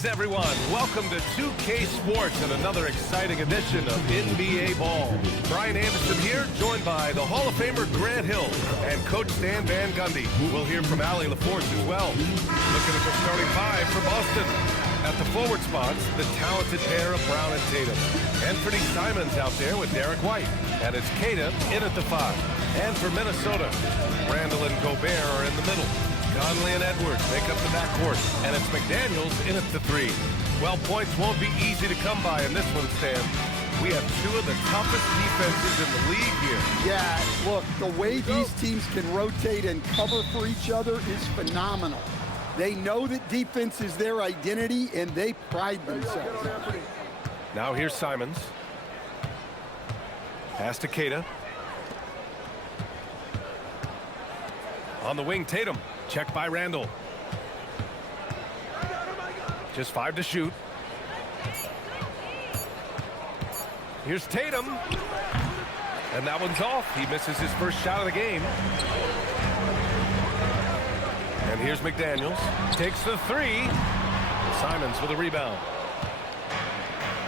Greetings, everyone. Welcome to 2K Sports and another exciting edition of NBA Ball. Brian Anderson here, joined by the Hall of Famer Grant Hill and Coach Stan Van Gundy. We'll hear from Allie LaForce as well. Looking at the starting five for Boston. At the forward spots, the talented pair of Brown and Tatum. Anthony Simons out there with Derek White. And it's Kata in at the five. And for Minnesota, Randall and Gobert are in the middle. Conley and Edwards make up the backcourt, and it's McDaniels in at the three. Well, points won't be easy to come by in this one, Stan. We have two of the toughest defenses in the league here. Yeah, look, the way these teams can rotate and cover for each other is phenomenal. They know that defense is their identity, and they pride themselves. Now here's Simons. Pass to Kata. On the wing, Tatum. Check by Randall. Just 5 to shoot. Here's Tatum. And that one's off. He misses his first shot of the game. And here's McDaniels. Takes the three. Simons with a rebound.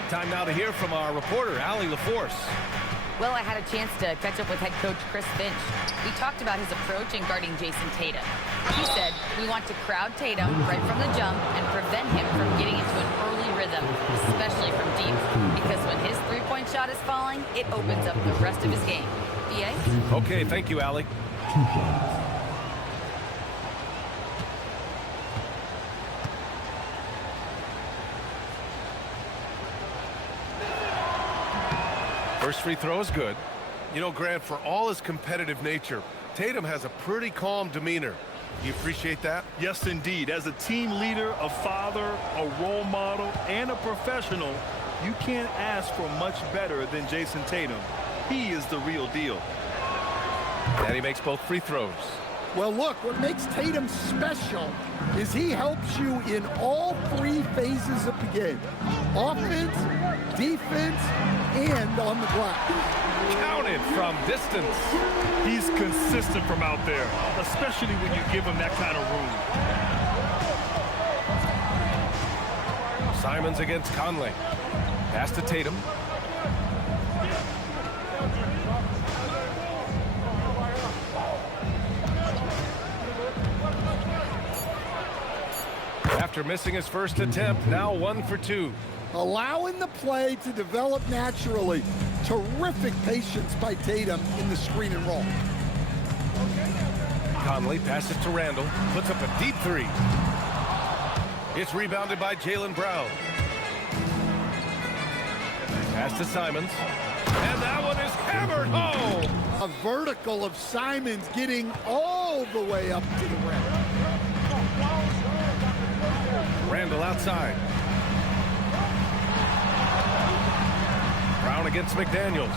Time now to hear from our reporter, Allie LaForce. Well, I had a chance to catch up with head coach Chris Finch. We talked about his approach in guarding Jason Tatum. He said, we want to crowd Tatum right from the jump and prevent him from getting into an early rhythm, especially from deep, because when his three-point shot is falling, it opens up the rest of his game. BA? Okay, thank you, Allie. First free throw is good. You know, Grant, for all his competitive nature, Tatum has a pretty calm demeanor. You appreciate that? Yes, indeed. As a team leader, a father, a role model, and a professional, you can't ask for much better than Jason Tatum. He is the real deal. And he makes both free throws. Well, look, what makes Tatum special is he helps you in all three phases of the game. Offense, defense, and on the glass. Counted from distance. He's consistent from out there, especially when you give him that kind of room. Simons against Conley. Pass to Tatum. After missing his first attempt, now 1 for 2. Allowing the play to develop naturally. Terrific patience by Tatum in the screen and roll. Conley passes to Randall, puts up a deep three. It's rebounded by Jaylen Brown. Pass to Simons. And that one is hammered home. A vertical of Simons getting all the way up to the rim. Randall outside. Brown against McDaniels.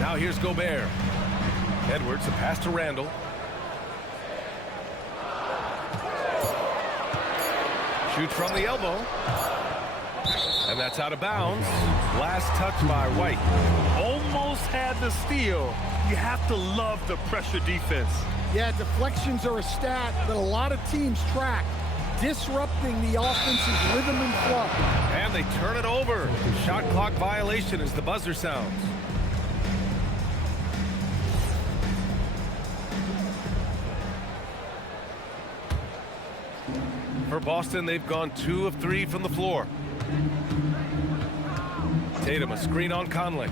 Now here's Gobert. Edwards, a pass to Randall. Shoots from the elbow. And that's out of bounds. Last touch by White. Almost had the steal. You have to love the pressure defense. Yeah, deflections are a stat that a lot of teams track, disrupting the offense's rhythm and flow. And they turn it over. Shot clock violation as the buzzer sounds. For Boston, they've gone 2 of 3 from the floor. Tatum, a screen on Conley.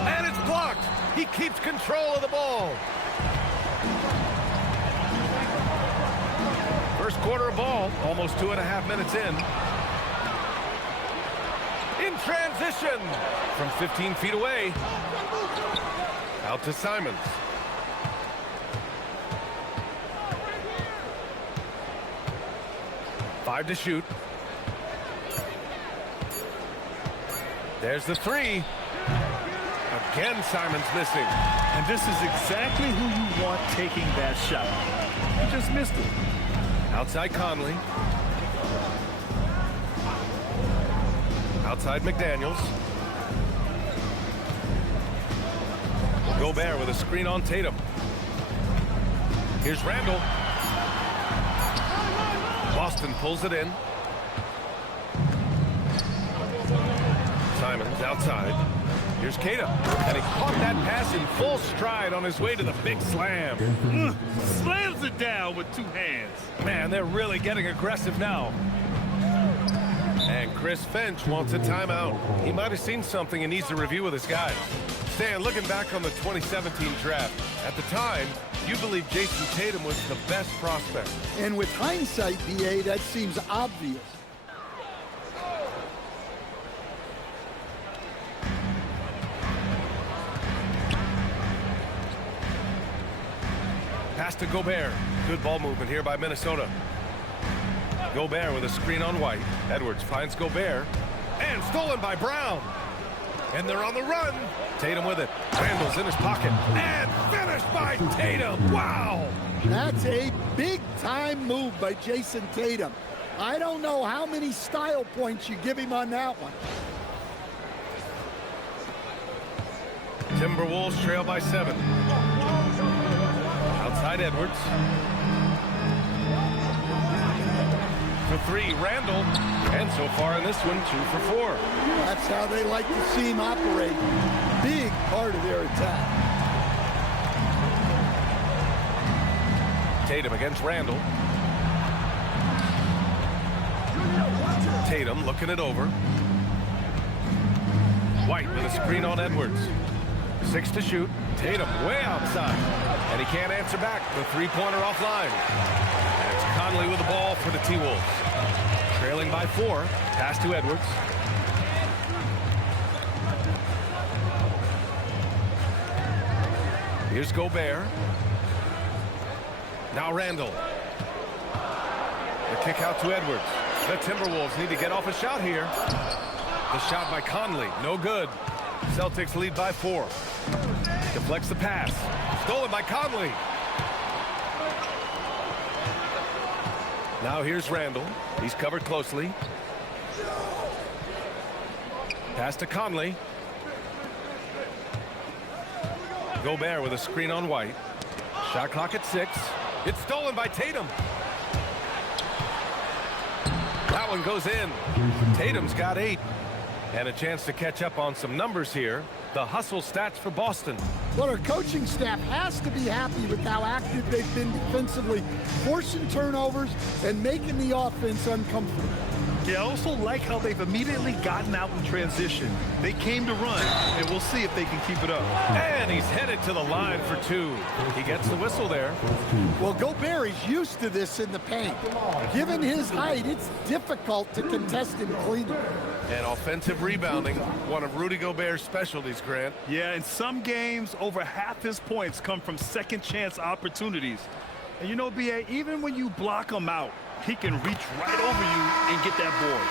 And it's blocked. He keeps control of the ball. First quarter of ball, almost 2.5 minutes in. In transition from 15 feet away. Out to Simons. Five to shoot. There's the three. Again, Simons missing. And this is exactly who you want taking that shot. He just missed it. Outside Conley. Outside McDaniels. Gobert with a screen on Tatum. Here's Randall. Boston pulls it in. Simons outside. Here's Tatum, and he caught that pass in full stride on his way to the big slam. Slams it down with two hands. Man, they're really getting aggressive now. And Chris Finch wants a timeout. He might have seen something and needs to review with his guys. Stan, looking back on the 2017 draft, at the time, you believe Jason Tatum was the best prospect. And with hindsight, BA, that seems obvious. Pass to Gobert. Good ball movement here by Minnesota. Gobert with a screen on White. Edwards finds Gobert. And stolen by Brown. And they're on the run. Tatum with it. Randall's in his pocket. And finished by Tatum. Wow! That's a big-time move by Jason Tatum. I don't know how many style points you give him on that one. Timberwolves trail by 7. Outside Edwards. For 3, Randall. And so far in this one, 2 for 4. That's how they like to see him operate. Big part of their attack. Tatum against Randall. Tatum looking it over. White with a screen on Edwards. 6 to shoot. Tatum way outside. And he can't answer back. The three-pointer offline. And it's Conley with the ball for the T-Wolves. Trailing by 4. Pass to Edwards. Here's Gobert. Now Randall. The kick out to Edwards. The Timberwolves need to get off a shot here. The shot by Conley. No good. Celtics lead by 4. Deflects the pass. Stolen by Conley. Now here's Randall. He's covered closely. Pass to Conley. Gobert with a screen on White. Shot clock at 6. It's stolen by Tatum. That one goes in. Tatum's got 8. And a chance to catch up on some numbers here. The hustle stats for Boston. Well, our coaching staff has to be happy with how active they've been defensively, forcing turnovers and making the offense uncomfortable. Yeah, I also like how they've immediately gotten out in transition. They came to run, and we'll see if they can keep it up. And he's headed to the line for 2. He gets the whistle there. Well, Gobert is used to this in the paint. Given his height, it's difficult to contest him cleanly. And offensive rebounding, one of Rudy Gobert's specialties, Grant. Yeah, in some games, over half his points come from second-chance opportunities. And you know, B.A., even when you block him out, he can reach right over you and get that board.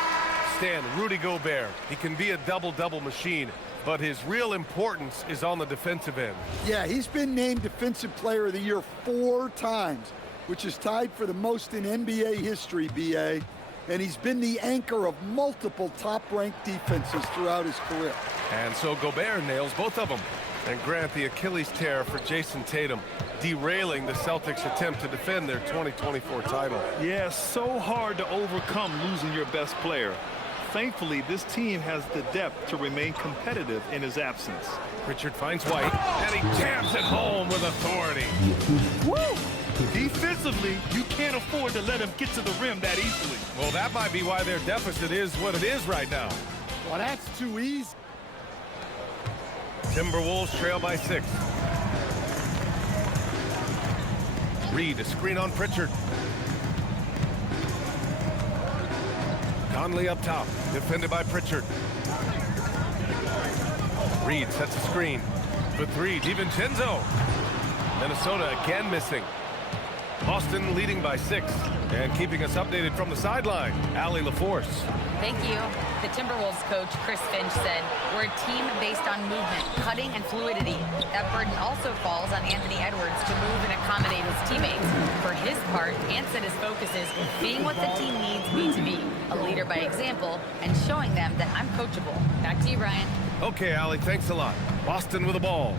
Stan, Rudy Gobert, he can be a double-double machine, but his real importance is on the defensive end. Yeah, he's been named Defensive Player of the Year 4 times, which is tied for the most in NBA history, B.A., and he's been the anchor of multiple top-ranked defenses throughout his career. And so Gobert nails both of them. And Grant, the Achilles tear for Jason Tatum, derailing the Celtics' attempt to defend their 2024 title. Yeah, so hard to overcome losing your best player. Thankfully, this team has the depth to remain competitive in his absence. Pritchard finds White, and he jams it home with authority. Woo! Defensively, you can't afford to let him get to the rim that easily. Well, that might be why their deficit is what it is right now. Well, that's too easy. Timberwolves trail by 6. Reed, a screen on Pritchard. Conley up top, defended by Pritchard. Reed sets a screen. For 3, DiVincenzo. Minnesota again missing. Boston leading by 6. And keeping us updated from the sideline, Allie LaForce. Thank you. The Timberwolves coach, Chris Finch, said, "We're a team based on movement, cutting, and fluidity. That burden also falls on Anthony Edwards to move and accommodate his teammates. For his part, Ant said his focus is being what the team needs me to be, a leader by example, and showing them that I'm coachable." Back to you, Brian. Okay, Allie, thanks a lot. Boston with the ball.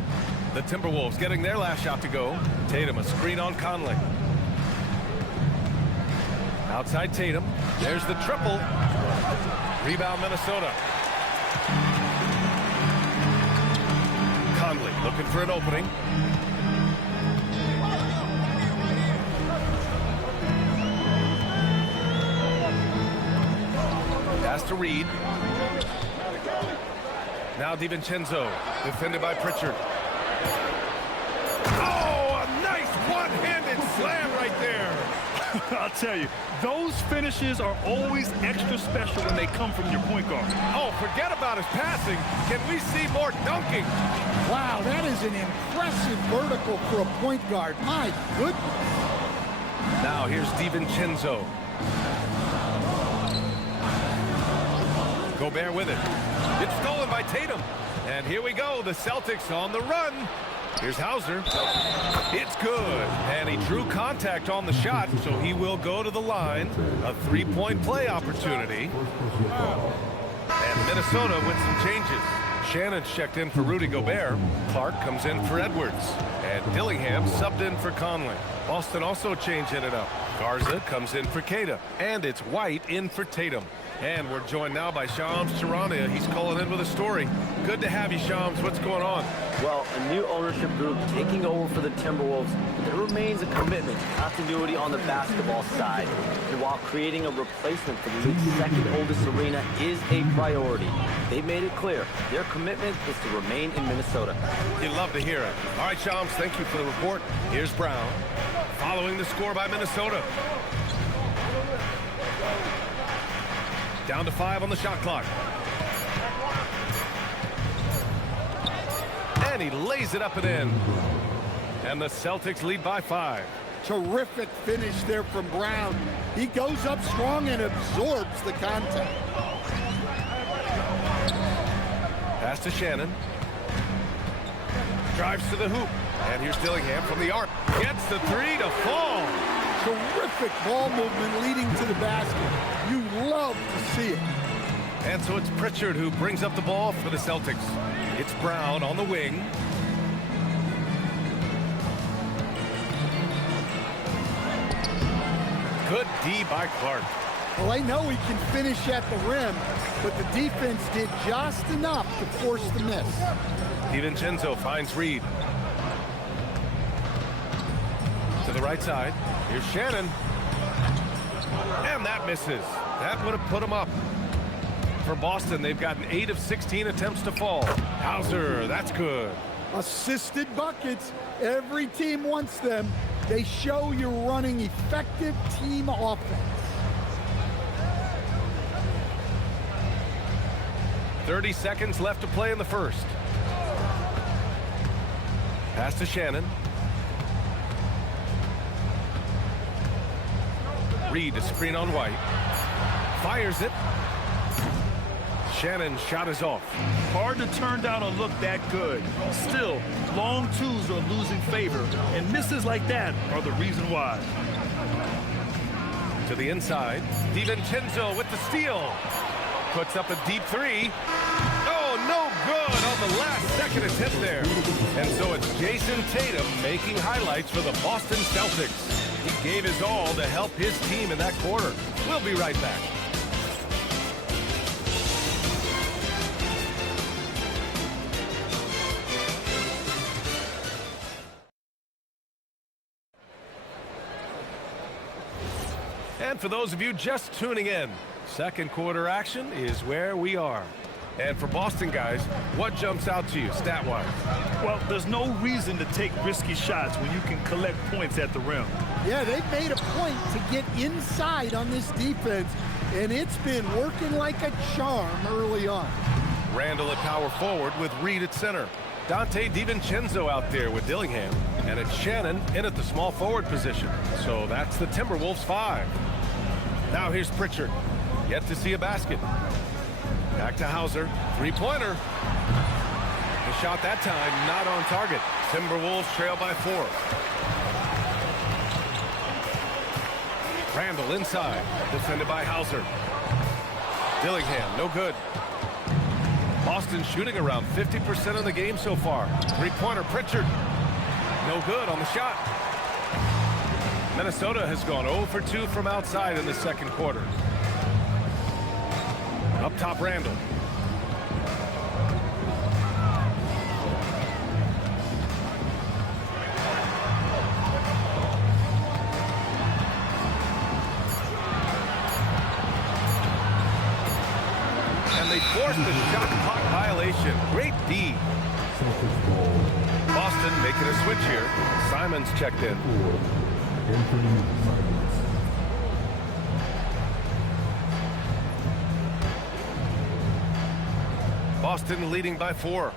The Timberwolves getting their last shot to go. Tatum, a screen on Conley. Outside Tatum. There's the triple. Rebound Minnesota. Conley looking for an opening. Pass to Reed. Now DiVincenzo, defended by Pritchard. Oh, a nice one-handed slam right there. I'll tell you, those finishes are always extra special when they come from your point guard. Oh, forget about his passing. Can we see more dunking? Wow, that is an impressive vertical for a point guard. My goodness. Now here's DiVincenzo. Gobert with it. It's stolen by Tatum. And here we go, the Celtics on the run. Here's Hauser. It's good. And he drew contact on the shot, so he will go to the line. A three-point play opportunity. And Minnesota with some changes. Shannon's checked in for Rudy Gobert. Clark comes in for Edwards. And Dillingham subbed in for Conley. Boston also changing it up. Garza comes in for Keita. And it's White in for Tatum. And we're joined now by Shams Charania. He's calling in with a story. Good to have you, Shams. What's going on? Well, a new ownership group taking over for the Timberwolves. There remains a commitment, continuity on the basketball side. And while creating a replacement for the league's second oldest arena is a priority, they've made it clear their commitment is to remain in Minnesota. You'd love to hear it. All right, Shams, thank you for the report. Here's Brown, following the score by Minnesota. Down to 5 on the shot clock. And he lays it up and in. And the Celtics lead by 5. Terrific finish there from Brown. He goes up strong and absorbs the contact. Pass to Shannon. Drives to the hoop. And here's Dillingham from the arc. Gets the three to fall. Terrific ball movement leading to the basket. You love to see it. And so it's Pritchard who brings up the ball for the Celtics. It's Brown on the wing. Good D by Clark. Well, I know he can finish at the rim, but the defense did just enough to force the miss. DiVincenzo finds Reed. To the right side. Here's Shannon. And that misses. That would have put him up. For Boston, they've gotten 8 of 16 attempts to fall. Hauser, that's good. Assisted buckets. Every team wants them. They show you're running effective team offense. 30 seconds left to play in the first. Pass to Shannon. Reed to screen on White. Fires it. Shannon's shot is off. Hard to turn down a look that good. Still, long twos are losing favor, and misses like that are the reason why. To the inside. DiVincenzo with the steal. Puts up a deep three. Oh, no good on the last second attempt there. And so it's Jason Tatum making highlights for the Boston Celtics. He gave his all to help his team in that quarter. We'll be right back. And for those of you just tuning in, second quarter action is where we are. And for Boston guys, what jumps out to you stat-wise? Well, there's no reason to take risky shots when you can collect points at the rim. Yeah, they've made a point to get inside on this defense, and it's been working like a charm early on. Randall at power forward with Reed at center. Dante DiVincenzo out there with Dillingham. And it's Shannon in at the small forward position. So that's the Timberwolves 5. Now here's Pritchard. Yet to see a basket. Back to Hauser. Three-pointer. The shot that time not on target. Timberwolves trail by 4. Randall inside. Defended by Hauser. Dillingham, no good. Boston shooting around 50% of the game so far. Three-pointer, Pritchard. No good on the shot. Minnesota has gone 0 for 2 from outside in the second quarter. Up top, Randall. And they forced the shot clock violation. Great D. Boston making a switch here. Simons checked in. Boston leading by 4.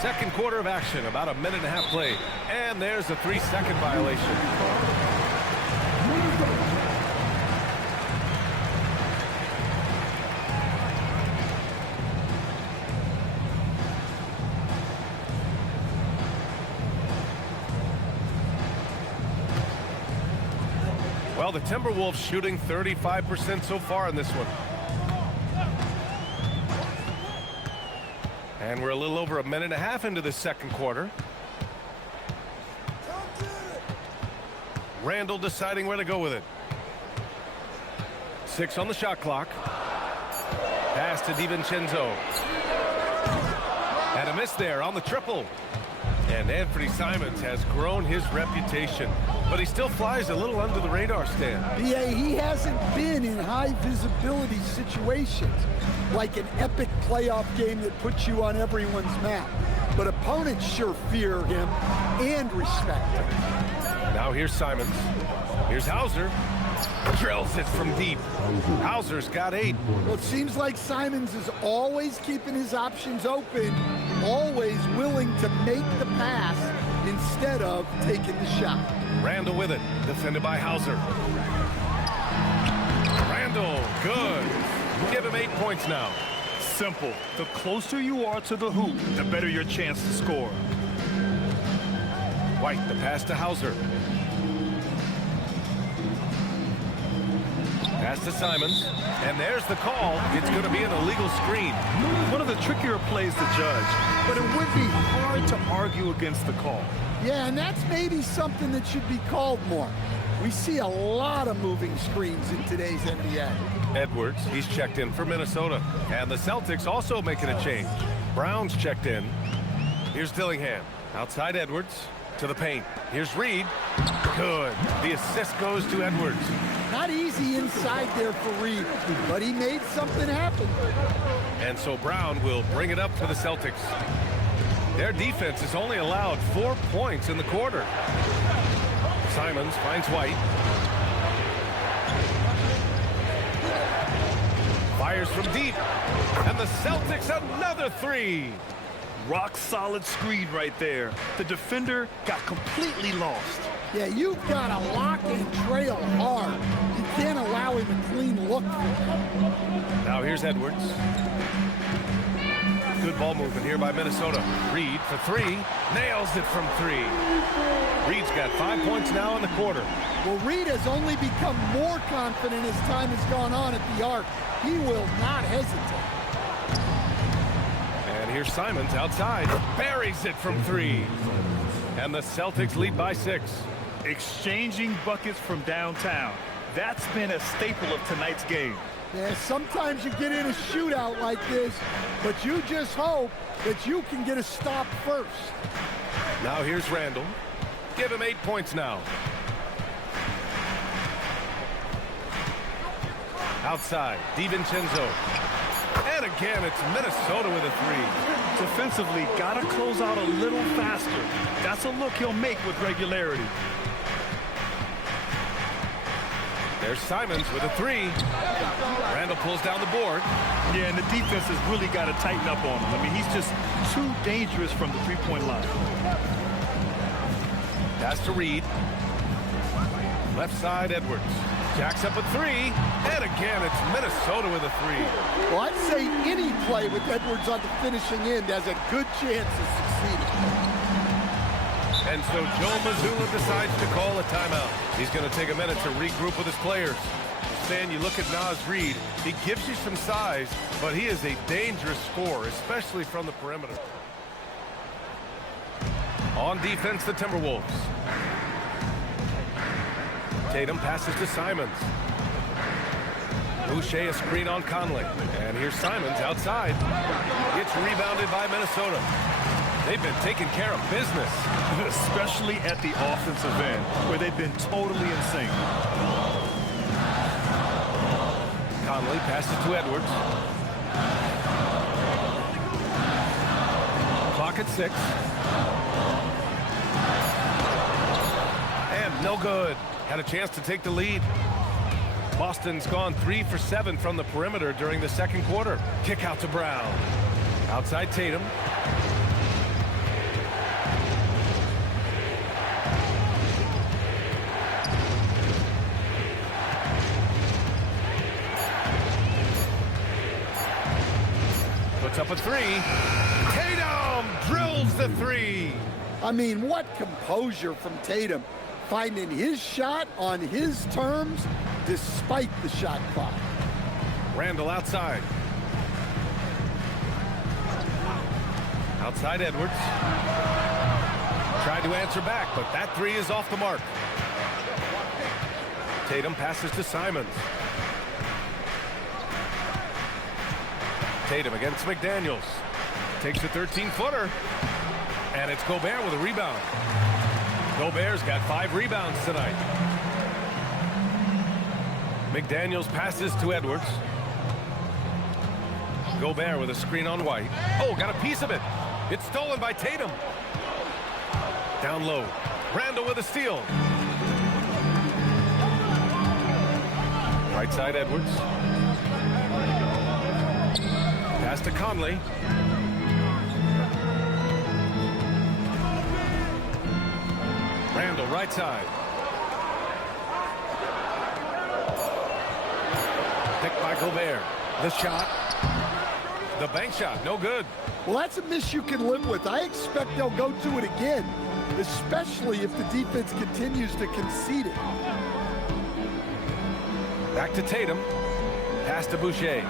Second quarter of action, about a minute and a half played. And there's a 3-second violation. Well, the Timberwolves shooting 35% so far in this one. And we're a little over a minute and a half into the second quarter. Randall deciding where to go with it. 6 on the shot clock. Pass to DiVincenzo. And a miss there on the triple. And Anthony Simons has grown his reputation, but he still flies a little under the radar, Stan. Yeah, he hasn't been in high visibility situations, like an epic playoff game that puts you on everyone's map. But opponents sure fear him and respect him. Now here's Simons. Here's Hauser. Drills it from deep. Hauser's got 8. Well, it seems like Simons is always keeping his options open, always willing to make the pass instead of taking the shot. Randall with it, defended by Hauser. Randall, good. Give him 8 points now. Simple. The closer you are to the hoop, the better your chance to score. White, the pass to Hauser. Pass to Simons, and there's the call. It's going to be an illegal screen. One of the trickier plays to judge, but it would be hard to argue against the call. Yeah, and that's maybe something that should be called more. We see a lot of moving screens in today's NBA. Edwards, he's checked in for Minnesota. And the Celtics also making a change. Brown's checked in. Here's Dillingham. Outside Edwards. To the paint. Here's Reed. Good. The assist goes to Edwards. Not easy inside there for Reed, but he made something happen. And so Brown will bring it up for the Celtics. Their defense has only allowed 4 points in the quarter. Simons finds White. Fires from deep. And the Celtics another 3. Rock solid screen right there. The defender got completely lost. Yeah, you've got to lock and trail hard. You can't allow him a clean look. Now here's Edwards. Good ball movement here by Minnesota. Reed for 3. Nails it from 3. Reed's got 5 points now in the quarter. Well, Reed has only become more confident as time has gone on at the arc. He will not hesitate. And here's Simons outside. Buries it from 3. And the Celtics lead by 6. Exchanging buckets from downtown. That's been a staple of tonight's game. Yeah, sometimes you get in a shootout like this, but you just hope that you can get a stop first. Now here's Randall. Give him 8 points now. Outside, DiVincenzo. And again, it's Minnesota with a 3. Defensively, gotta close out a little faster. That's a look he'll make with regularity. There's Simons with a 3. Randall pulls down the board. Yeah, and the defense has really got to tighten up on him. I mean, he's just too dangerous from the three-point line. Pass to Reed. Left side, Edwards. Jacks up a 3. And again, it's Minnesota with a 3. Well, I'd say any play with Edwards on the finishing end has a good chance of succeeding. And so Joe Mazzulla decides to call a timeout. He's going to take a minute to regroup with his players. fan, you look at Naz Reid, he gives you some size, but he is a dangerous scorer, especially from the perimeter. On defense, the Timberwolves. Tatum passes to Simons. Boucher a screen on Conley. And here's Simons outside. It's rebounded by Minnesota. They've been taking care of business. Especially at the offensive end, where they've been totally in sync. Conley passes to Edwards. Clock at 6. And no good. Had a chance to take the lead. Boston's gone 3 for 7 from the perimeter during the second quarter. Kick out to Brown. Outside Tatum. Puts up a 3. Tatum drills the 3. I mean, what composure from Tatum, finding his shot on his terms despite the shot clock. Randall outside. Outside Edwards. Tried to answer back, but that 3 is off the mark. Tatum passes to Simons. Tatum against McDaniels. Takes a 13-footer. And it's Gobert with a rebound. Gobert's got 5 rebounds tonight. McDaniels passes to Edwards. Gobert with a screen on White. Oh, got a piece of it. It's stolen by Tatum. Down low. Randall with a steal. Right side Edwards. Pass to Conley. Randall right side. Picked by Gobert. The shot. The bank shot, no good. Well, that's a miss you can live with. I expect they'll go to it again, especially if the defense continues to concede it. Back to Tatum. Pass to Boucher.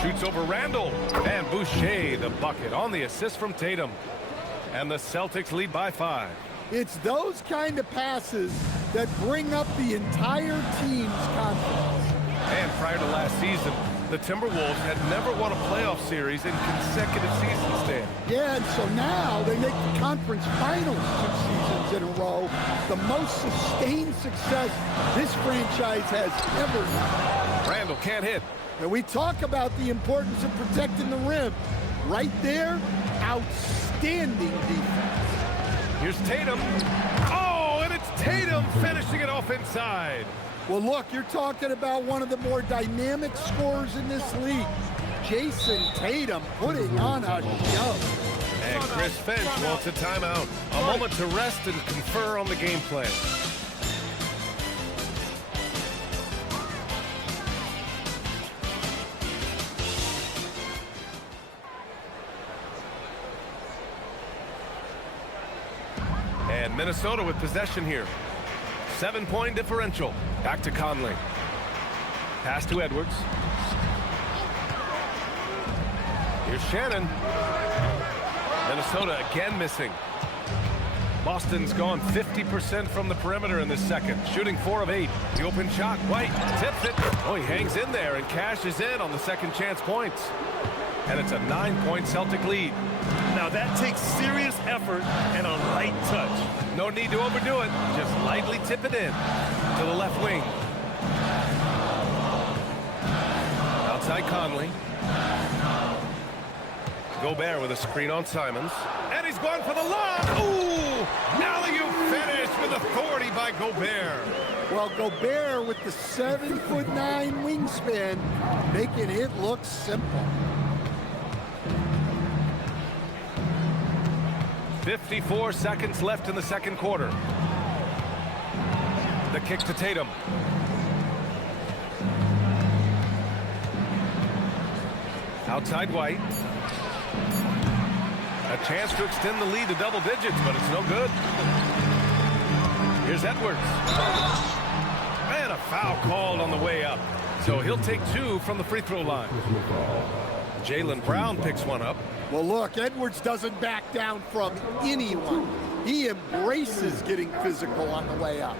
Shoots over Randall. And Boucher the bucket on the assist from Tatum. And the Celtics lead by 5. It's those kind of passes that bring up the entire team's confidence. And prior to last season, the Timberwolves had never won a playoff series in consecutive seasons, Dan. Yeah, and so now they make the conference finals 2 seasons in a row. The most sustained success this franchise has ever known. Randall can't hit. And we talk about the importance of protecting the rim. Right there, outstanding defense. Here's Tatum. Oh, and it's Tatum finishing it off inside. Well, look, you're talking about one of the more dynamic scorers in this league. Jason Tatum putting on a show. And Chris Finch wants a timeout. A moment to rest and confer on the game plan. And Minnesota with possession here. 7-point differential. Back to Conley. Pass to Edwards. Here's Shannon. Minnesota again missing. Boston's gone 50% from the perimeter in this second, shooting 4 of 8. The open shot, White tips it. Oh, he hangs in there and cashes in on the second chance points. And it's a 9-point Celtic lead. Now that takes serious effort and a light touch. No need to overdo it. Just lightly tip it in to the left wing. Outside Conley. Gobert with a screen on Simons. And he's going for the lob. Ooh! Alley-oop finish with authority by Gobert. Well, Gobert with the 7'9" wingspan, making it look simple. 54 seconds left in the second quarter. The kick to Tatum. Outside White. A chance to extend the lead to double digits, but it's no good. Here's Edwards. And a foul called on the way up. So he'll take 2 from the free throw line. Jaylen Brown picks one up. Well, look, Edwards doesn't back down from anyone. He embraces getting physical on the way up.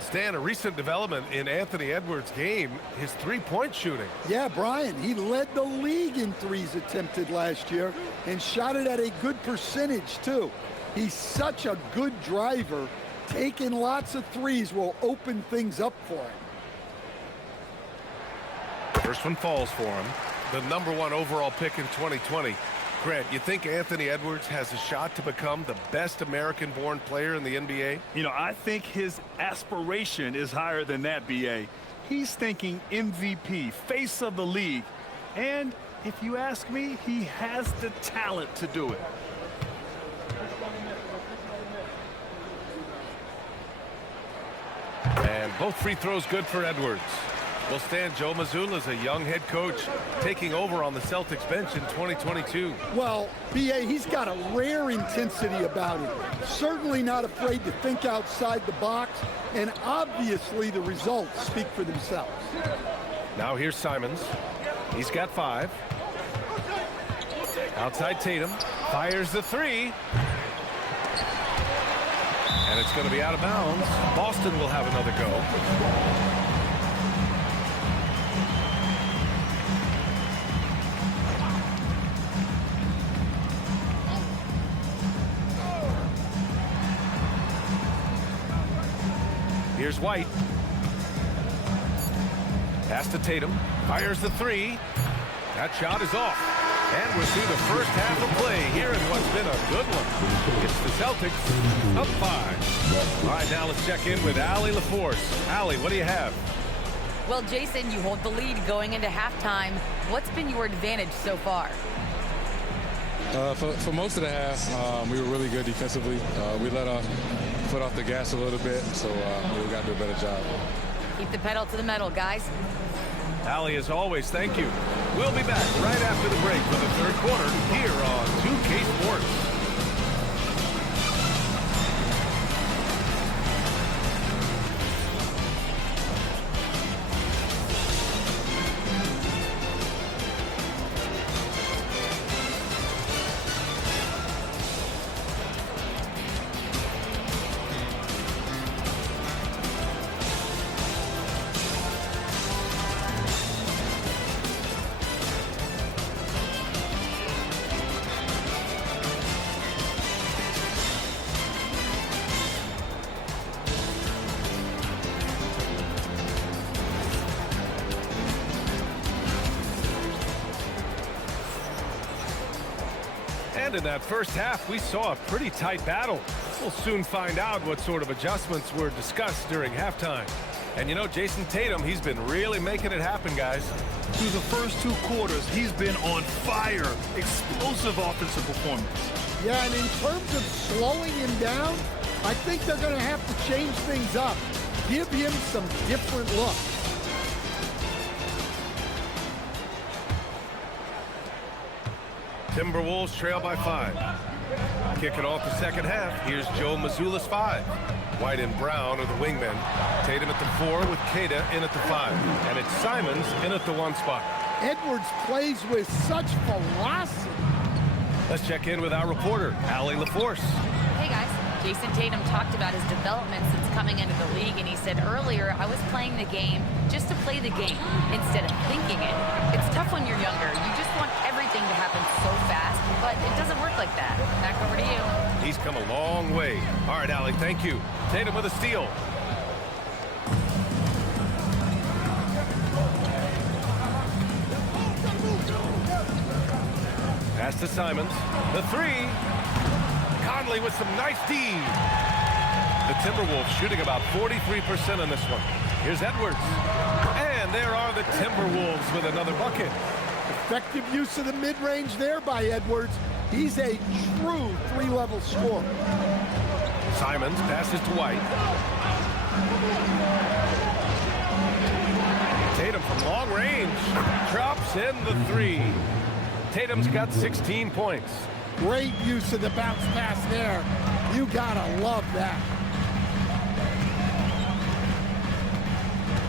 Stan, a recent development in Anthony Edwards' game, his three-point shooting. Yeah, Brian, he led the league in threes attempted last year and shot it at a good percentage, too. He's such a good driver. Taking lots of threes will open things up for him. First one falls for him. The #1 overall pick in 2020. Grant, you think Anthony Edwards has a shot to become the best American-born player in the NBA? You know, I think his aspiration is higher than that, B.A. He's thinking MVP, face of the league. And if you ask me, he has the talent to do it. And both free throws good for Edwards. Well, Stan, Joe Mazzulla is a young head coach taking over on the Celtics bench in 2022. Well, B.A., he's got a rare intensity about him. Certainly not afraid to think outside the box, and obviously the results speak for themselves. Now here's Simons. He's got 5. Outside Tatum. Fires the 3. And it's going to be out of bounds. Boston will have another go. Here's White. Pass to Tatum. Fires the 3. That shot is off. And we're through the first half of play here in what's been a good one. It's the Celtics up 5. All right, now let's check in with Allie LaForce. Allie, what do you have? Well, Jason, you hold the lead going into halftime. What's been your advantage so far? For most of the half, we were really good defensively. We let our foot off the gas a little bit, so we got to do a better job. Keep the pedal to the metal, guys. Allie, as always, thank you. We'll be back right after the break for the third quarter here on 2K Sports. And in that first half, we saw a pretty tight battle. We'll soon find out what sort of adjustments were discussed during halftime. And you know, Jason Tatum, he's been really making it happen, guys. Through the first 2 quarters, he's been on fire. Explosive offensive performance. Yeah, and in terms of slowing him down, I think they're going to have to change things up. Give him some different looks. Timberwolves trail by 5. Kicking off the second half, here's Joe Mazzulla's 5. White and Brown are the wingmen. Tatum at the 4 with Queta in at the 5. And it's Simons in at the 1 spot. Edwards plays with such velocity. Let's check in with our reporter, Allie LaForce. Hey, guys. Jason Tatum talked about his development since coming into the league, and he said earlier, I was playing the game just to play the game instead of thinking it. It's tough when you're younger. You just want everything to happen so fast, but it doesn't work like that. Back over to you. He's come a long way. All right, Allie, thank you. Tatum with a steal. Pass to Simons. The 3. Conley with some nice D. The Timberwolves shooting about 43% on this one. Here's Edwards. And there are the Timberwolves with another bucket. Effective use of the mid-range there by Edwards. He's a true 3-level scorer. Simons passes to White. Tatum from long range. Drops in the 3. Tatum's got 16 points. Great use of the bounce pass there. You gotta love that.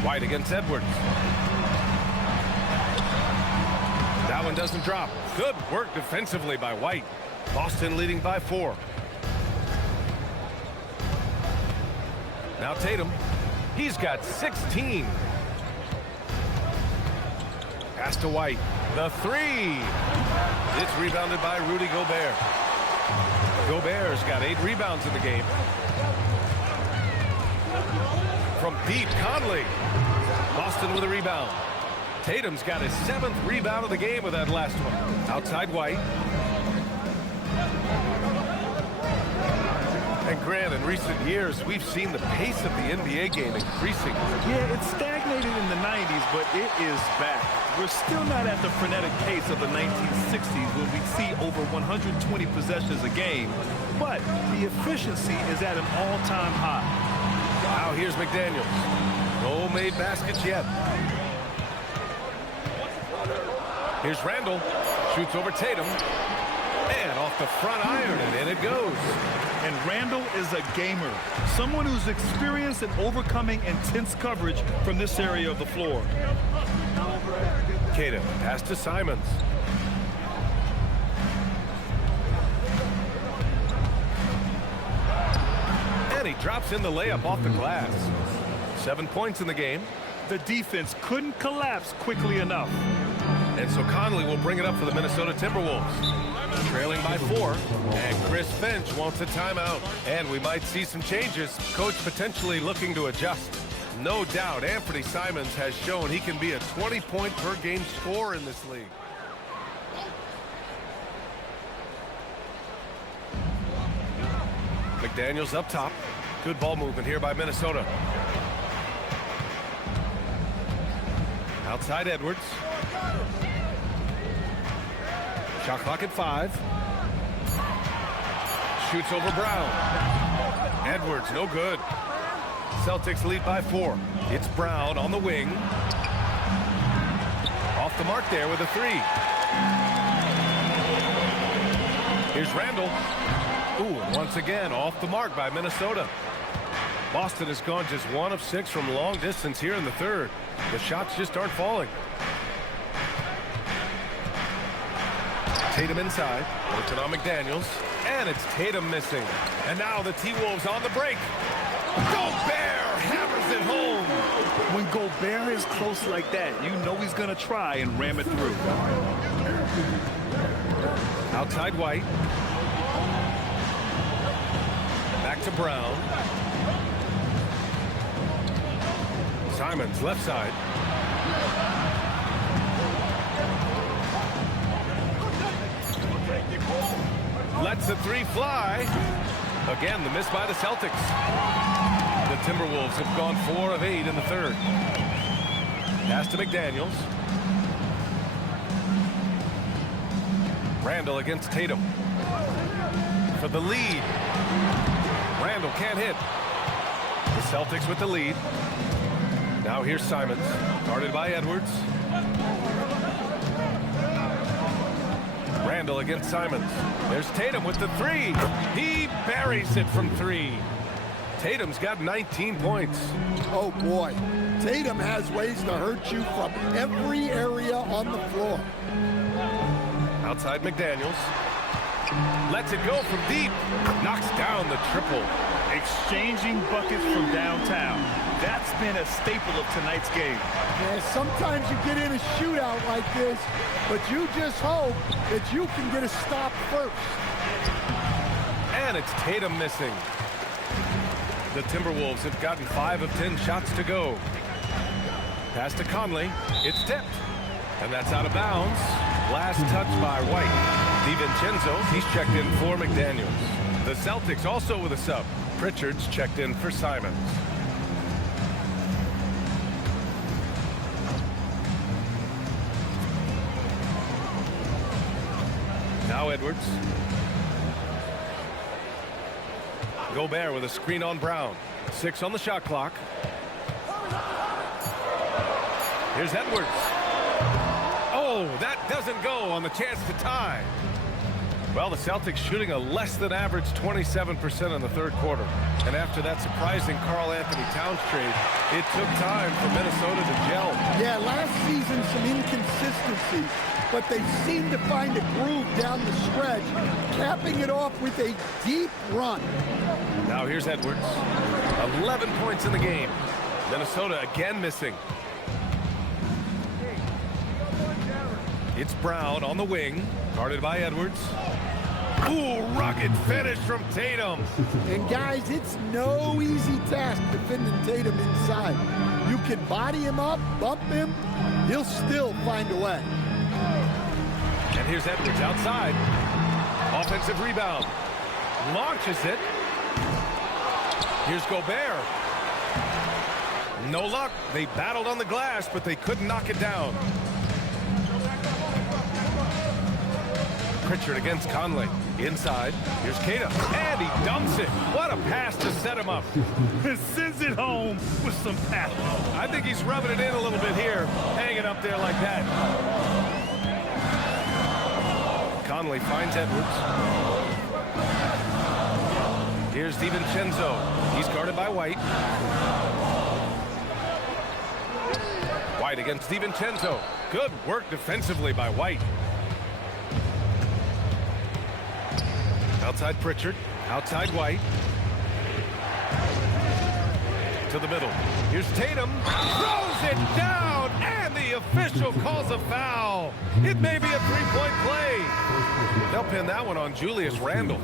White against Edwards. That one doesn't drop. Good work defensively by White. Boston leading by 4. Now Tatum. He's got 16. Pass to White. The 3. It's rebounded by Rudy Gobert. Gobert's got 8 rebounds in the game. From deep, Conley. Boston with a rebound. Tatum's got his 7th rebound of the game with that last one. Outside White. And Grant, in recent years, we've seen the pace of the NBA game increasing. Yeah, it stagnated in the 90s, but it is back. We're still not at the frenetic pace of the 1960s when we see over 120 possessions a game, but the efficiency is at an all-time high. Now here's McDaniels. No made baskets yet. Here's Randall. Shoots over Tatum. And off the front iron, and in it goes. And Randall is a gamer, someone who's experienced in overcoming intense coverage from this area of the floor. Tatum, pass to Simons. And he drops in the layup off the glass. 7 points in the game. The defense couldn't collapse quickly enough. And so Conley will bring it up for the Minnesota Timberwolves. Trailing by 4, and Chris Finch wants a timeout. And we might see some changes. Coach potentially looking to adjust. No doubt, Anthony Simons has shown he can be a 20-point-per-game scorer in this league. McDaniels up top. Good ball movement here by Minnesota. Outside Edwards. Shot clock at 5. Shoots over Brown. Edwards, no good. Celtics lead by 4. It's Brown on the wing. Off the mark there with a 3. Here's Randall. Ooh, and once again, off the mark by Minnesota. Boston has gone just 1 of 6 from long distance here in the 3rd. The shots just aren't falling. Tatum inside, working on McDaniels, and it's Tatum missing. And now the T-Wolves on the break. Gobert hammers it home. When Gobert is close like that, you know he's going to try and ram it through. Outside White. Back to Brown. Simons left side. Lets the 3 fly. Again, the miss by the Celtics. The Timberwolves have gone 4 of 8 in the 3rd. Pass to McDaniels. Randall against Tatum. For the lead. Randall can't hit. The Celtics with the lead. Now here's Simons. Guarded by Edwards. Randall against Simons. There's Tatum with the 3. He buries it from 3. Tatum's got 19 points. Oh, boy. Tatum has ways to hurt you from every area on the floor. Outside McDaniels. Lets it go from deep. Knocks down the triple. Exchanging buckets from downtown. That's been a staple of tonight's game. Yeah, sometimes you get in a shootout like this, but you just hope that you can get a stop first. And it's Tatum missing. The Timberwolves have gotten 5 of 10 shots to go. Pass to Conley. It's tipped. And that's out of bounds. Last touch by White. DiVincenzo, he's checked in for McDaniels. The Celtics also with a sub. Pritchard's checked in for Simons. Now Edwards. Gobert with a screen on Brown. 6 on the shot clock. Here's Edwards. Oh, that doesn't go on the chance to tie. Well, the Celtics shooting a less than average 27% in the 3rd quarter. And after that surprising Karl Anthony Towns trade, it took time for Minnesota to gel. Yeah, last season some inconsistency, but they seem to find a groove down the stretch, capping it off with a deep run. Now here's Edwards. 11 points in the game. Minnesota again missing. It's Brown on the wing, guarded by Edwards. Ooh, rugged finish from Tatum. And guys, it's no easy task defending Tatum inside. You can body him up, bump him, he'll still find a way. And here's Edwards outside. Offensive rebound. Launches it. Here's Gobert. No luck. They battled on the glass, but they couldn't knock it down. Pritchard against Conley. Inside. Here's Queta. And he dumps it. What a pass to set him up. Sends it home with some pass. I think he's rubbing it in a little bit here. Hanging up there like that. Conley finds Edwards. Here's DiVincenzo. He's guarded by White. White against DiVincenzo. Good work defensively by White. Outside Pritchard. Outside White. To the middle. Here's Tatum. Throws it down. And the official calls a foul. It may be a three-point play. They'll pin that one on Julius Randle.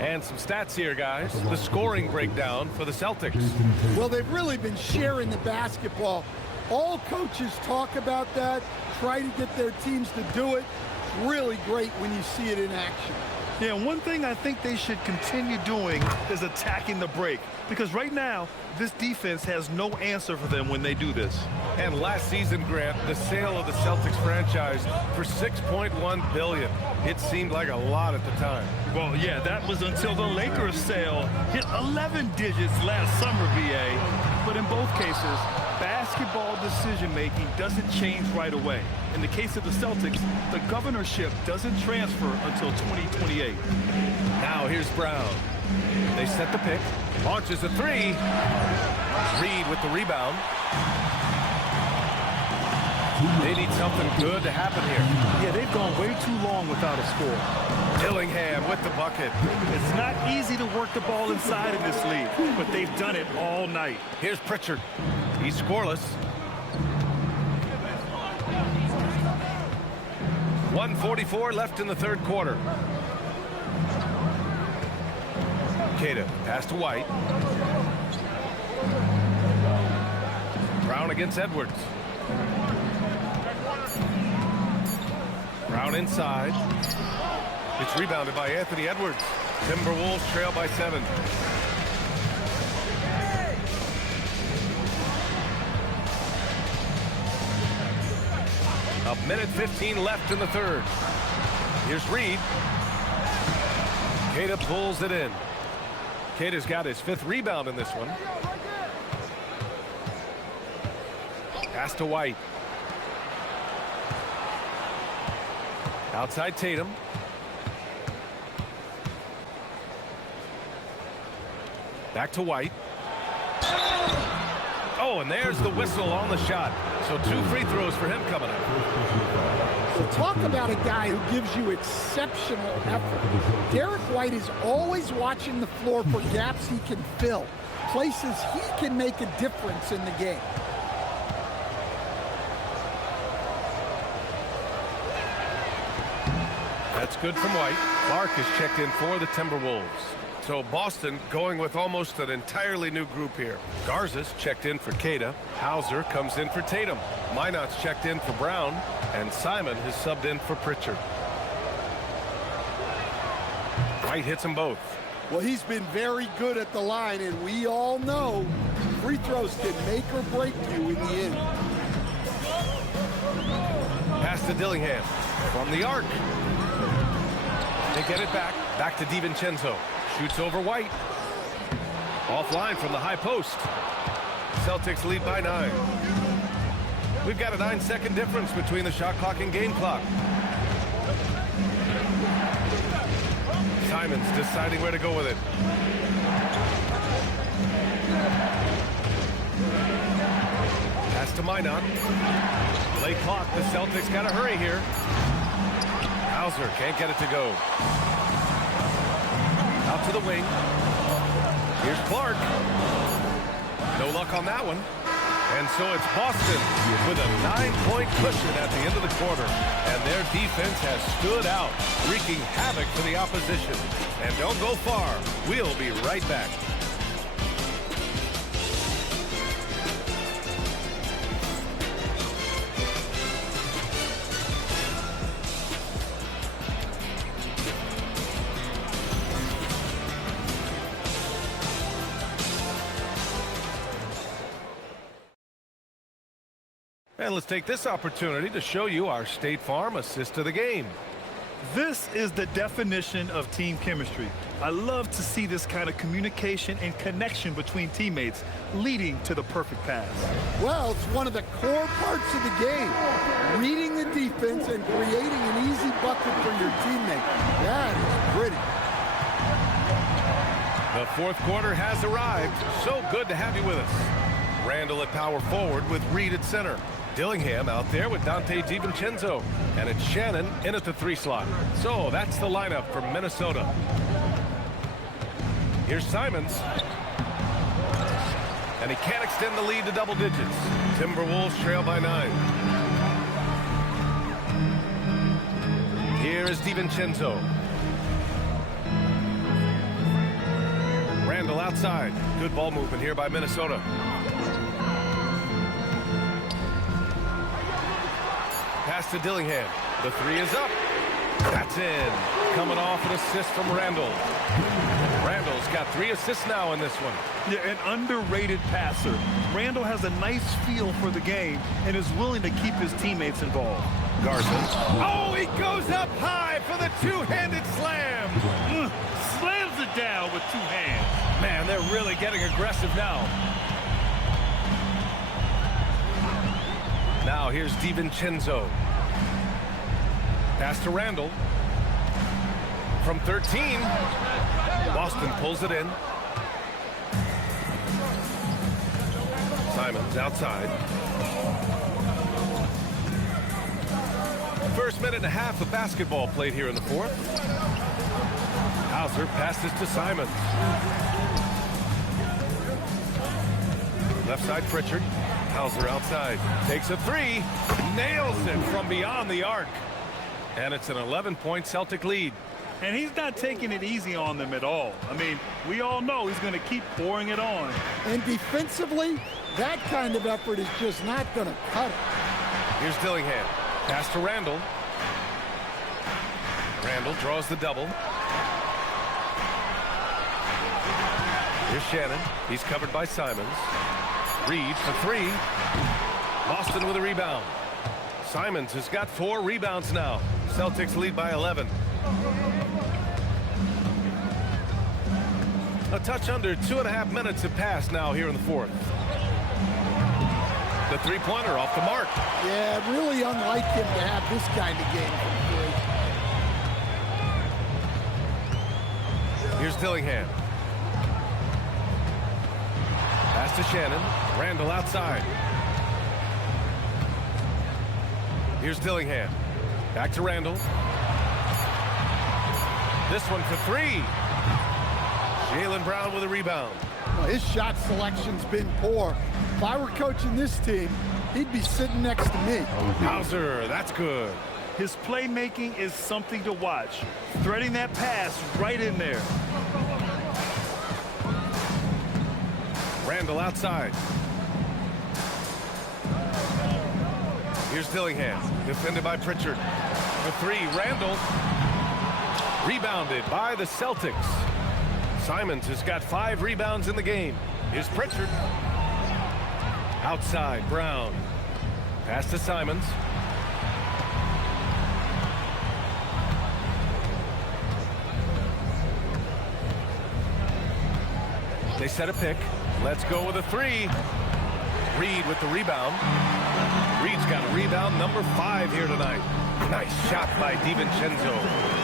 And some stats here, guys. The scoring breakdown for the Celtics. Well, they've really been sharing the basketball. All coaches talk about that, try to get their teams to do it. It's really great when you see it in action. Yeah, one thing I think they should continue doing is attacking the break. Because right now, this defense has no answer for them when they do this. And last season, Grant, the sale of the Celtics franchise for $6.1 billion. It seemed like a lot at the time. Well, yeah, that was until the Lakers sale hit 11 digits last summer, BA. But in both cases, basketball decision-making doesn't change right away. In the case of the Celtics, the governorship doesn't transfer until 2028. Now here's Brown. They set the pick. Launches a three. Reed with the rebound. They need something good to happen here. Yeah, they've gone way too long without a score. Dillingham with the bucket. It's not easy to work the ball inside in this league, but they've done it all night. Here's Pritchard. He's scoreless. 1:44 left in the third quarter. Queta, pass to White. Brown against Edwards. Brown inside. It's rebounded by Anthony Edwards. Timberwolves trail by 7. A minute 15 left in the third. Here's Reed. Queta pulls it in. Queta's got his 5th rebound in this one. Pass to White. Outside Tatum. Back to White. Oh, and there's the whistle on the shot. So 2 free throws for him coming up. So talk about a guy who gives you exceptional effort. Derek White is always watching the floor for gaps he can fill, places he can make a difference in the game. That's good from White. Clark is checked in for the Timberwolves. So Boston going with almost an entirely new group here. Garza's checked in for Queta. Hauser comes in for Tatum. Minot's checked in for Brown. And Simon has subbed in for Pritchard. White hits them both. Well, he's been very good at the line, and we all know free throws can make or break you in the end. Pass to Dillingham from the arc. They get it back. Back to DiVincenzo. Shoots over White. Offline from the high post. Celtics lead by 9. We've got a 9-second difference between the shot clock and game clock. Simon's deciding where to go with it. Pass to Minot. Late clock, the Celtics got to hurry here. Hauser can't get it to go. Out to the wing. Here's Clark. No luck on that one. And so it's Boston with a 9-point cushion at the end of the quarter. And their defense has stood out, wreaking havoc for the opposition. And don't go far. We'll be right back. And let's take this opportunity to show you our State Farm assist to the game. This is the definition of team chemistry. I love to see this kind of communication and connection between teammates leading to the perfect pass. Well, it's one of the core parts of the game. Reading the defense and creating an easy bucket for your teammate. That is pretty. The fourth quarter has arrived. So good to have you with us. Randall at power forward with Reed at center. Dillingham out there with Dante DiVincenzo. And it's Shannon in at the 3 slot. So that's the lineup for Minnesota. Here's Simons. And he can't extend the lead to double digits. Timberwolves trail by 9. Here is DiVincenzo. Randall outside. Good ball movement here by Minnesota. Pass to Dillingham. The 3 is up. That's in. Coming off an assist from Randall. Randall's got 3 assists now in this one. Yeah, an underrated passer. Randall has a nice feel for the game and is willing to keep his teammates involved. Garza. Oh, he goes up high for the two-handed slam. Slams it down with 2 hands. Man, they're really getting aggressive now. Now here's DiVincenzo. Pass to Randall. From 13. Boston pulls it in. Simons outside. First minute and a half of basketball played here in the fourth. Hauser passes to Simons. Left side Pritchard. Hauser outside. Takes a 3. Nails it from beyond the arc. And it's an 11-point Celtic lead. And he's not taking it easy on them at all. I mean, we all know he's going to keep pouring it on. And defensively, that kind of effort is just not going to cut it. Here's Dillingham. Pass to Randall. Randall draws the double. Here's Shannon. He's covered by Simons. Reed for 3. Boston with a rebound. Simons has got 4 rebounds now. Celtics lead by 11. A touch under 2.5 minutes have passed now here in the fourth. The 3-pointer off the mark. Yeah, really unlike him to have this kind of game from 3. Here's Dillingham. Pass to Shannon. Randall outside. Here's Dillingham. Back to Randall. This one for 3. Jaylen Brown with a rebound. Well, his shot selection's been poor. If I were coaching this team, he'd be sitting next to me. Hauser, that's good. His playmaking is something to watch. Threading that pass right in there. Randall outside. Here's Dillingham, defended by Pritchard. For 3, Randall. Rebounded by the Celtics. Simons has got 5 rebounds in the game. Here's Pritchard. Outside, Brown. Pass to Simons. They set a pick. Let's go with a 3. Reed with the rebound. Reed's got a rebound number 5 here tonight. Nice shot by DiVincenzo.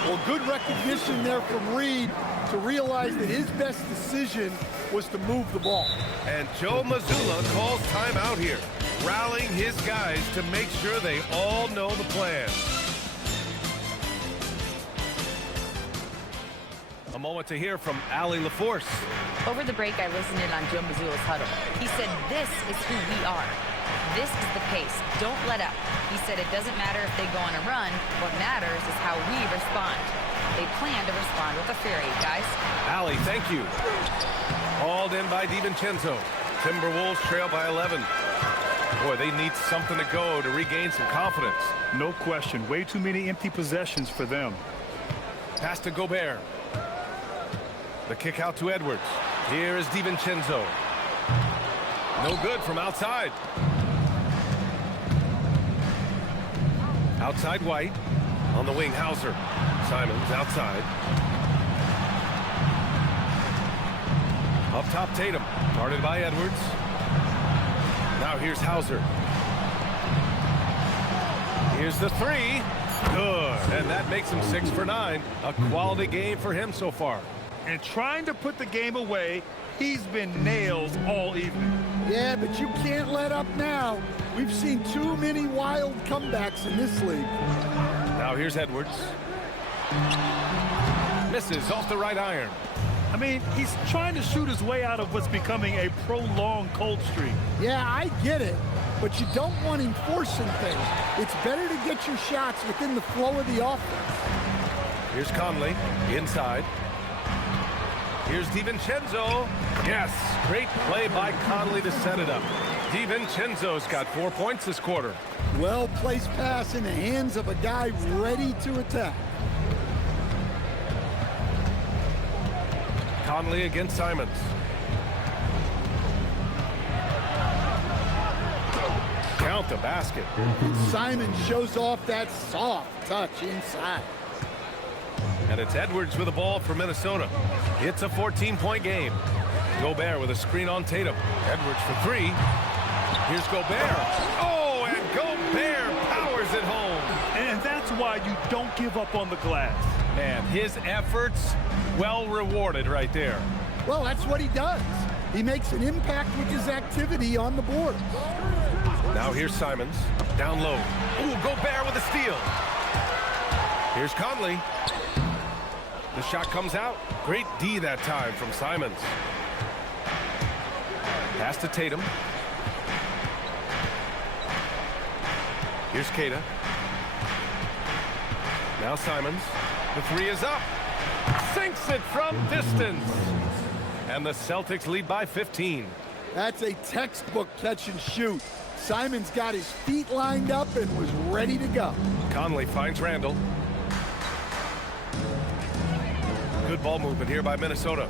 Well, good recognition there from Reed to realize that his best decision was to move the ball. And Joe Mazzulla calls timeout here. rallying his guys to make sure they all know the plan. A moment to hear from Ali LaForce. Over the break, I listened in on Joe Mazzulla's huddle. He said, "This is who we are. This is the pace. Don't let up." He said it doesn't matter if they go on a run. What matters is how we respond. They plan to respond with a fury, guys. Ali, thank you. Hauled in by DiVincenzo. Timberwolves trail by 11. Boy, they need something to go to regain some confidence. No question. Way too many empty possessions for them. Pass to Gobert. The kick out to Edwards. Here is DiVincenzo. No good from outside. Outside White. On the wing, Hauser. Simons outside. Up top, Tatum. Guarded by Edwards. Now here's Hauser. Here's the three. Good. And that makes him 6 for 9. A quality game for him so far. And trying to put the game away, he's been nails all evening. Yeah, but you can't let up now. We've seen too many wild comebacks in this league. Now here's Edwards. Misses off the right iron. I mean, he's trying to shoot his way out of what's becoming a prolonged cold streak. Yeah, I get it, but you don't want him forcing things. It's better to get your shots within the flow of the offense. Here's Conley inside. Here's DiVincenzo. Yes, great play by Conley to set it up. DiVincenzo's got 4 points this quarter. Well-placed pass in the hands of a guy ready to attack. Conley against Simons. Count the basket. Simon shows off that soft touch inside. And it's Edwards with the ball for Minnesota. It's a 14-point game. Gobert with a screen on Tatum. Edwards for three. Here's Gobert. Oh, and Gobert powers it home. And that's why you don't give up on the glass. Man, his efforts well rewarded right there. Well, that's what he does. He makes an impact with his activity on the board. Now here's Simons. Down low. Ooh, Gobert with a steal. Here's Conley. The shot comes out. Great D that time from Simons. Pass to Tatum. Here's Queta. Now Simons. The three is up. Sinks it from distance. And the Celtics lead by 15. That's a textbook catch and shoot. Simons got his feet lined up and was ready to go. Conley finds Randall. Good ball movement here by Minnesota.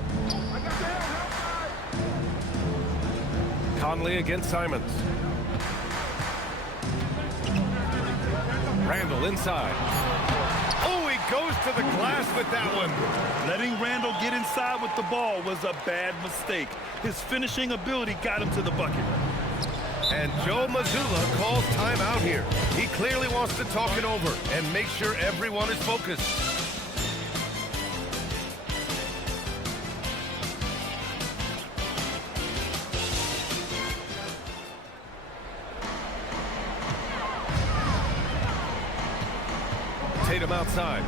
Conley against Simons. Randall inside. Oh, he goes to the glass with that one. Letting Randall get inside with the ball was a bad mistake. His finishing ability got him to the bucket. And Joe Mazzulla calls timeout here. He clearly wants to talk it over and make sure everyone is focused. Tatum outside.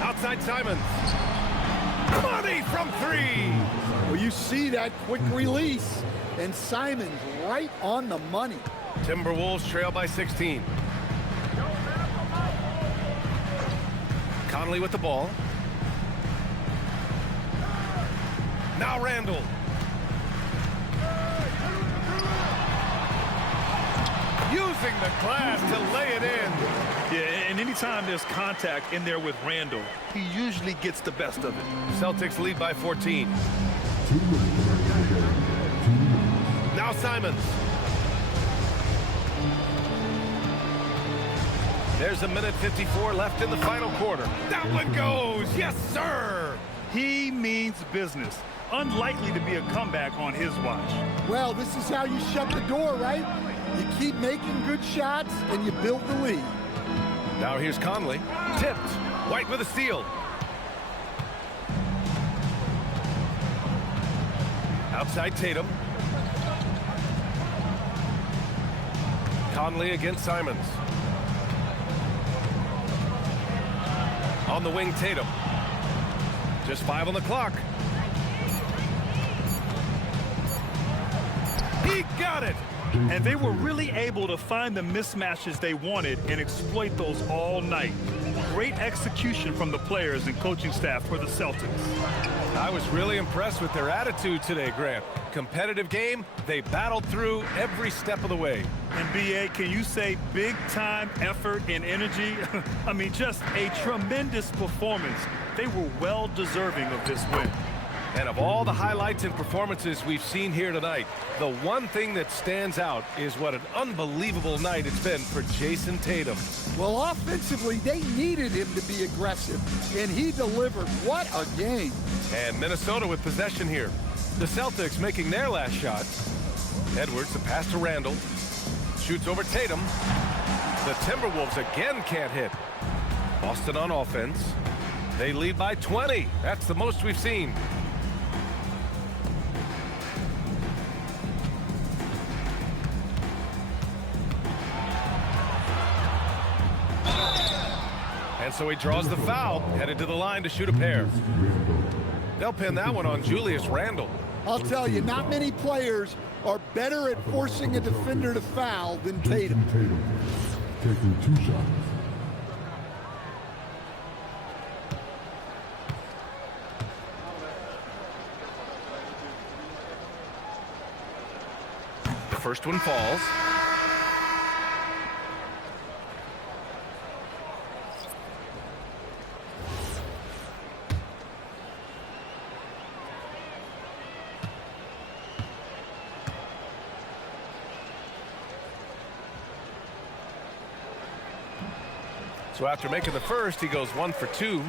Outside Simons. Money from three. Well, you see that quick release, and Simons right on the money. Timberwolves trail by 16. Conley with the ball. Now Randall. Using the glass to lay it in. Yeah, and anytime there's contact in there with Randall, he usually gets the best of it. Celtics lead by 14. Now Simons. There's a minute 54 left in the final quarter. That one goes. Yes, sir. He means business. Unlikely to be a comeback on his watch. Well, this is how you shut the door, right? You keep making good shots, and you build the lead. Now here's Conley. Tipped. White with a steal. Outside Tatum. Conley against Simons. On the wing, Tatum. Just 5 on the clock. He got it! And they were really able to find the mismatches they wanted and exploit those all night. Great execution from the players and coaching staff for the Celtics. I was really impressed with their attitude today, Grant. Competitive game, they battled through every step of the way. And BA, can you say big-time effort and energy? I mean, just a tremendous performance. They were well deserving of this win. And of all the highlights and performances we've seen here tonight, the one thing that stands out is what an unbelievable night it's been for Jason Tatum. Well, offensively, they needed him to be aggressive, and he delivered. What a game. And Minnesota with possession here. The Celtics making their last shot. Edwards, the pass to Randall. Shoots over Tatum. The Timberwolves again can't hit. Boston on offense. They lead by 20. That's the most we've seen. And so he draws the foul, headed to the line to shoot a pair. They'll pin that one on Julius Randle. I'll tell you, not many players are better at forcing a defender to foul than Tatum. Taking 2 shots. The first one falls. So after making the first, he goes 1 for 2.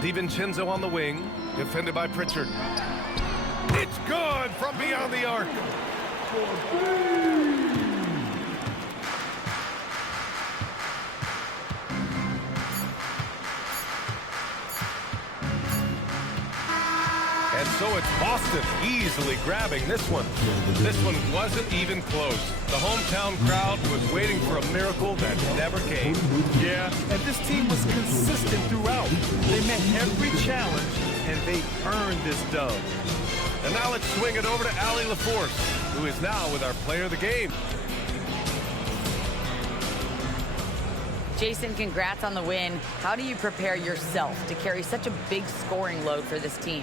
DiVincenzo on the wing, defended by Pritchard. It's good from beyond the arc. And so it's Boston easily grabbing this one. This one wasn't even close. The hometown crowd was waiting for a miracle that never came. Yeah, and this team was consistent throughout. They met every challenge, and they earned this dub. And now let's swing it over to Allie LaForce, who is now with our player of the game. Jason, congrats on the win. How do you prepare yourself to carry such a big scoring load for this team?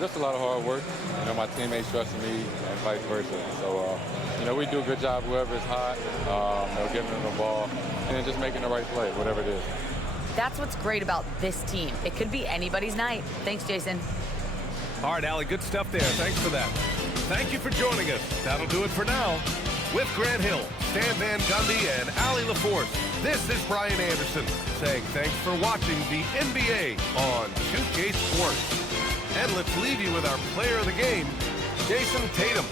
Just a lot of hard work. You know, my teammates trusting me and vice versa. So, you know, we do a good job whoever's hot, giving them the ball, and then just making the right play, whatever it is. That's what's great about this team. It could be anybody's night. Thanks, Jason. All right, Allie, good stuff there. Thanks for that. Thank you for joining us. That'll do it for now. With Grant Hill, Stan Van Gundy, and Allie LaForce, this is Brian Anderson saying thanks for watching the NBA on 2K Sports. And let's leave you with our player of the game, Jason Tatum.